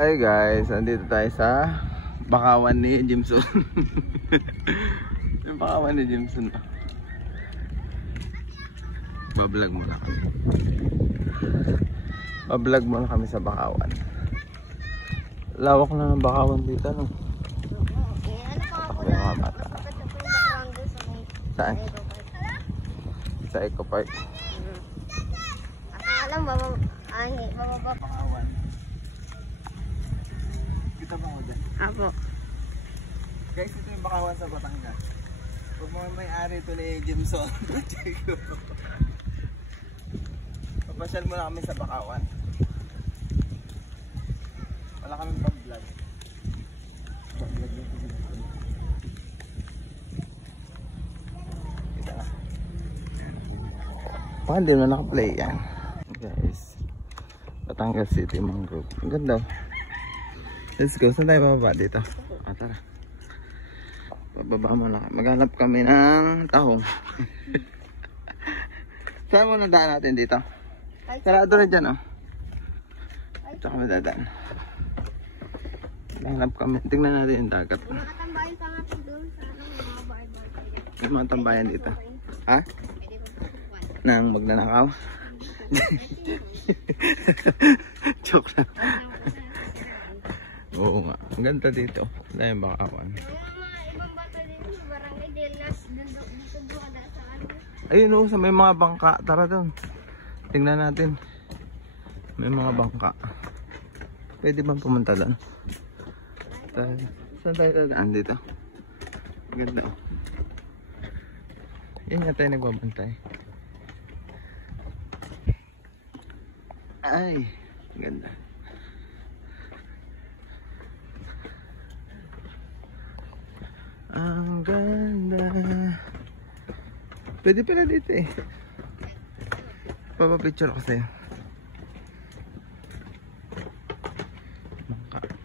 Hey guys, andito tayo sa bakawan ni Jimson. Yung bakawan ni Jimson. Bablog muna kami. Bablog muna kami sa bakawan. Lawak na ng bakawan dito, no? Takbo yung mga bata. Saan? Sa Eco Park. Alam mo, bababa Bakawan. Kita ba ako dyan? Apo. Guys, ito yung bakawan sa Batangas. Pag mga may-ari ito ni Jimson. Papasyal muna kami sa bakawan. Wala kaming pang-vlog. Pang-vlog yung Jimson. Kita na. Baka hindi na nakaplay yan. Guys, Batangas City Mangrove. Ang ganda. Let's go. Saan tayo bababa dito? Ah, tara. Bababa mo lang. Maghanap kami ng tahong. Saan mo nadaan natin dito? Sarado na dyan, oh. Ito kami dadaan. Maghanap kami. Tingnan natin yung dagat. Nakatambayan pa nga doon sa mga bar-bar. May mga tambayan dito. Ha? Nang magnanakaw? Joke lang. Oo nga. Ang ganda dito. Wala yung bakawan. Ibang bata dito sa Barangay Delas. Dito doon sa ano. Ayun o, sa may mga bangka. Tara doon. Tingnan natin. May mga bangka. Pwede bang pumunta doon? Saan tayo dadaan dito? Ang ganda o. Yan nga tayo nagbabantay. Ay, ang ganda. Ang ganda. Pwede pala dito eh. Papapicture ko sa'yo.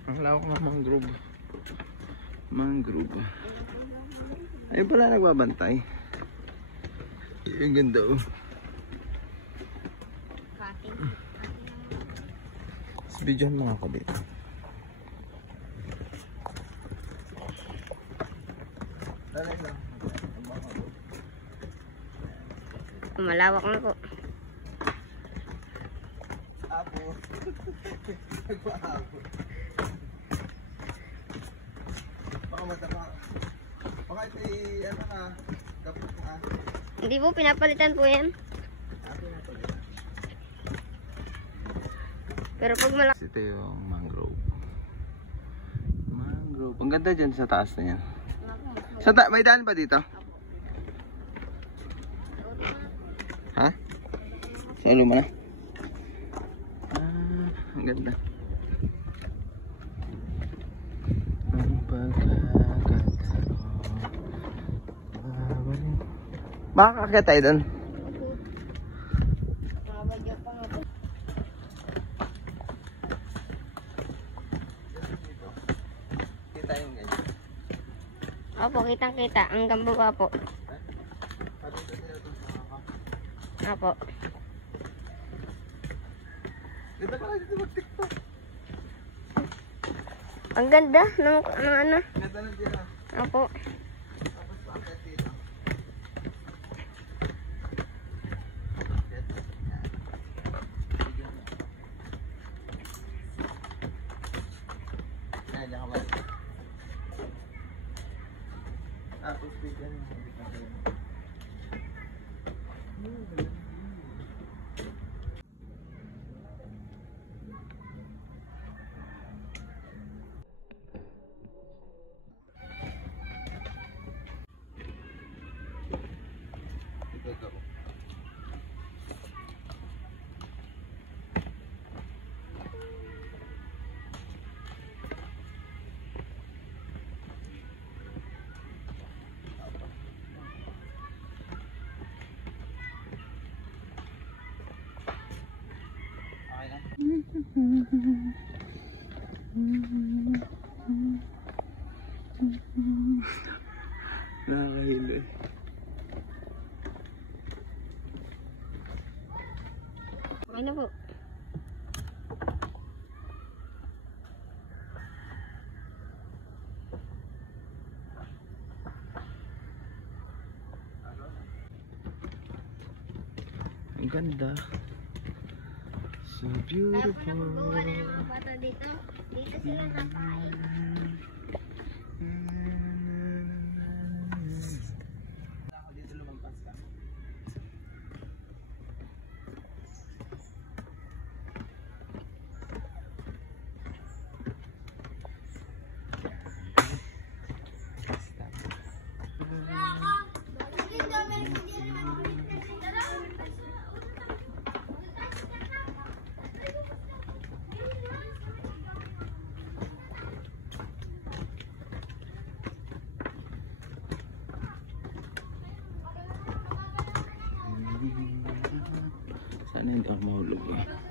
Ang lawak ng mangrove. Mangrove. Ayun pala nagbabantay. Ang ganda oh. Videohan mo ako dito. Malawak na po. Apo. Nagpa-apo. Baka matapa. Baka ito ano ka. Dapat ka. Hindi po, pinapalitan po yan. Pero pag malaki. Ito yung mangrove. Mangrove. Ang ganda dyan sa taas na yan. May daan ba dito? Ha? Solo mo na? Ah, ang ganda. Ang pagkakataon. Makakakit tayo doon. Kita yung ganyan. Opo, kitang-kita. Ang gamba po. Opo. Ganda pala dito mag-tiktok. Ang ganda ng ano. Ganda lang dito. Opo. Tapos pakit dito. Ayan, diyan ka ba? Tapos bigyan mo. Nakakahilo eh. Ano po? ganda. So Kaya beautiful. pala magbawa na yung mga bata dito. Dito sila nakain. Dito lumampas ka. Sana hindi ako mahulog eh.